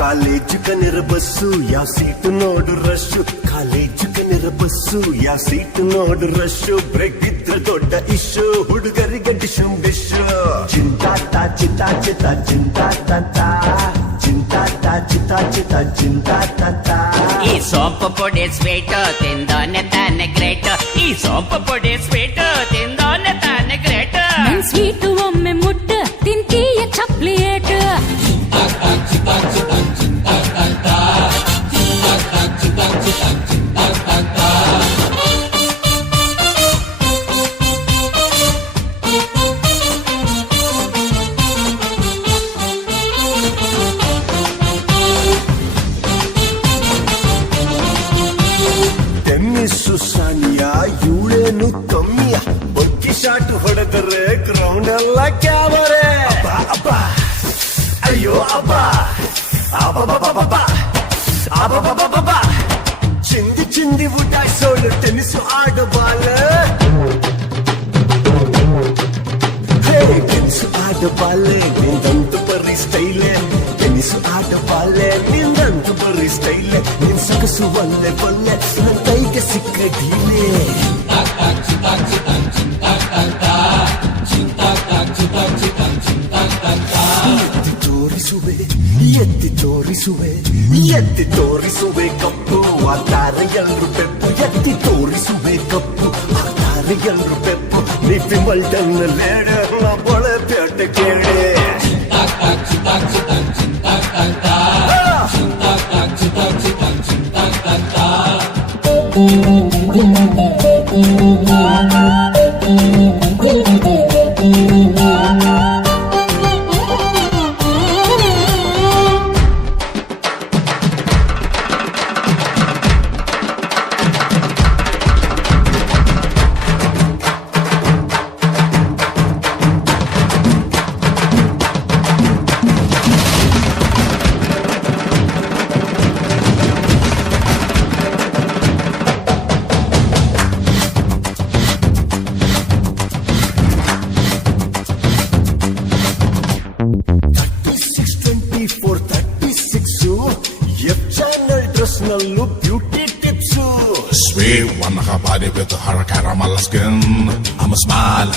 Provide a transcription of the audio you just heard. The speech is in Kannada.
ಕಾಲೇಜು ಕನೆರ ಬಸ್ಸು ಯಾವ ಸೀಟು ನೋಡು ರಶ್ಶು ಕಾಲೇಜು ಕನೆರ ಬಸ್ಸು ಯಾವ ಸೀಟು ನೋಡು ರಶ್ಶು ಬ್ರೇಕ್ ಇದ್ರೆ ದೊಡ್ಡ ಇಶ್ಯೂ ಹುಡುಗರಿಗೆ ಡಿಶುಂ ಡಿಶ್ಶು ಚಿಂತಾತ ಚಿತಾ ಚಿತ ಚಿಂತಾತ ಚಿಂತಾತ ಚಿತಾ ಚಿತ ಚಿಂತಾತ ಈ ಸೋಂಪು ಪೊಡಿ ಸ್ವೀಟ್ ತಿಂದೋನೆ ತಾನೆ ಗ್ರೇಟ್ ಈ ಸೋಂಪು ಪೊಡಿ ಸ್ವೀಟ್ ತಿಂದೋನೆ ತಾನೆ ಗ್ರೇಟ್ ನನ್ ಸ್ವೀಟ್ ಒಮ್ಮೆ ಮುಟ್ಟ ತಿಂತೀಯ ಚಾಕ್ಲೇಟ್ ಟೆನ್ನಿಸ್ಸು ಸಾನಿಯ ಇವಳೇನು ಕಮ್ಮಿಯ ಬಗ್ಗಿ ಶಾಟ್ ಹೊಡೆದರೆ ಗ್ರೌಂಡ್ ಎಲ್ಲ ಕ್ಯಾಮರೆ ಅಬ್ಬ ಅಯ್ಯೋ ಅಬ್ಬ ಅಬ್ಬ ಚಿಂದಿ ಚಿಂದಿ ಉಟಾಯಿಸೋಳು ಟೆನ್ನಿಸ್ ಆಡು ಬಾಲ ಟೆನ್ನಿಸ್ ಆಡು ಬಾಲೆ ನಿಂದಂತೂ ಬರೀ ಸ್ಟೈಲೆ ಟೆನ್ನಿಸ್ ಆಡು ಬಾಲೆ ನಿಂದಂತೂ ಬರೀ ಸ್ಟೈಲೆ ನಿನ್ ಸೊಗಸು ಒಲ್ಲೆ ಬಲ್ಲೆ ನನ್ನ ಕೈಗೆ ಸಿಕ್ಕ ಢೀಲೆ ಎತ್ತಿ ತೋರಿಸುವೆ ಎತ್ತಿ ತೋರಿಸುವೆ ಕಪ್ಪು ಆತಾರೆ ಎಲ್ರು ಪೆಪ್ಪು ಎತ್ತಿ ತೋರಿಸುವೆ ಕಪ್ಪು ಆತಾರೆ ಎಲ್ರು ಪೆಪ್ಪು ನಿಪ್ಪಿ ಮಲ್ಟನ್ ಲೇಡ ಬಳೆ ಪೇಟೆ ಕೇಳೆ ನಲ್ಲೂ beauty tips Sweet one, her body with her caramel skin. I'm a smile.